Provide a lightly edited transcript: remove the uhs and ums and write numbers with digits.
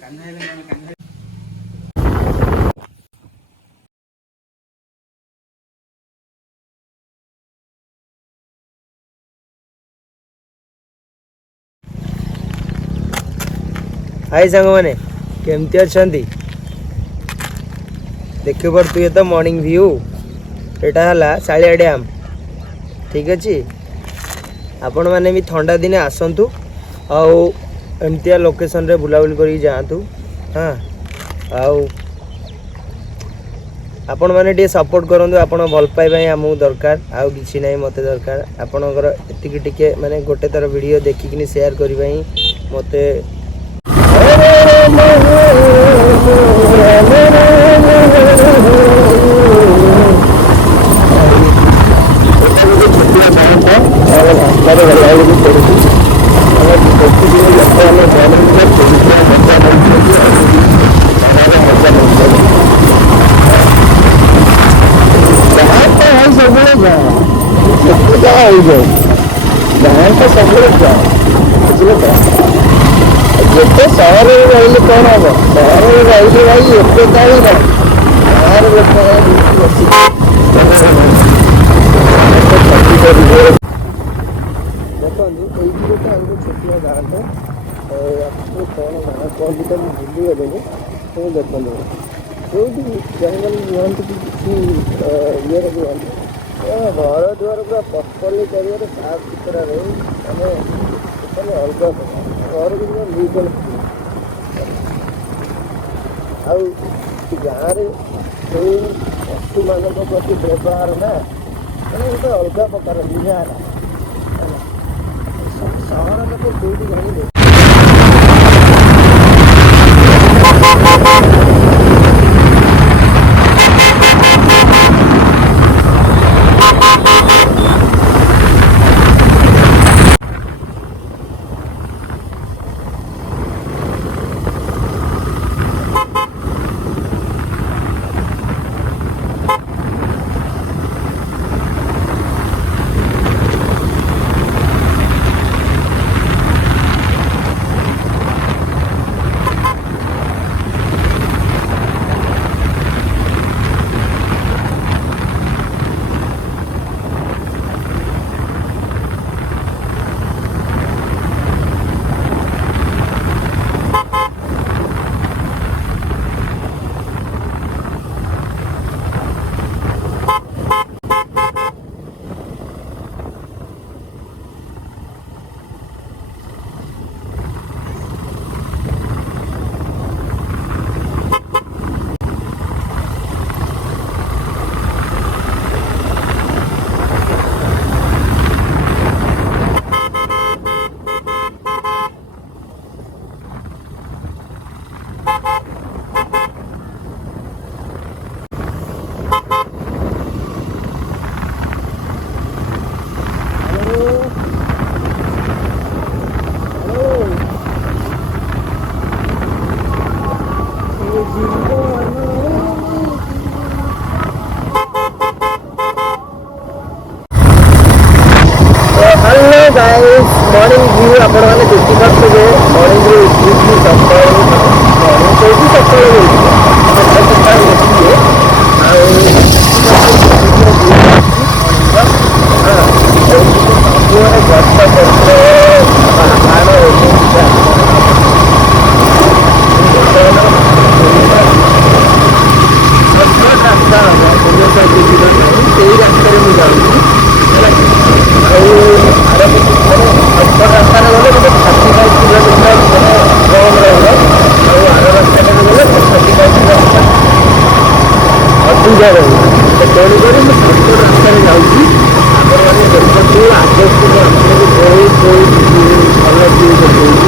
हाय सांग मैंने केमती अच्छा देख पारे तो मॉर्निंग व्यू यहाँ है सालिया डैम ठीक अच्छे आपण मैंने भी ठंडा दिने आसतु आमतिया लोकेशन रे बुलाबुली कर जातु हाँ आपण मैंने टे सपोर्ट करूँ आपण भल पाइबा आमको दरकार आउ कि ना मत दरकार आपणकर एति माने गोटे थर वीडियो देखिकी शेयर करने मत जिते सहर रही कौन हम सहर रही भाई एत गाड़ी बाहर देखो छुट्टिया गाँव कौन गाँ कहती तो भूलीगली तो देखो जो जंगल रुहत कि ये रुहत घर दुआर पूरा पकली चारिए साफ सुतरा रही मैंने अलग घर को गाँव में पशु मान प्रति व्यवहार ना मैंने गोटे अलग प्रकार निरा सहर लोग कौटी जाने मॉर्निंग व्यू आपण मैंने देखी पारे मॉर्निंग व्यू उठी सकाल मॉर्निंग कौटी सकाल देखिए गछ पत्र पहाड़ रास्ता से रास्तार मुझे जाऊँगी रास्ता गले गोटे 35 किलोमीटर कम रहा आर रास्ता गले 35 किलोमीटर अधिका रही तेणुक मुझे रास्तार जाऊँगी आप देखते आगे बहुत बहुत भल व्यू देखिए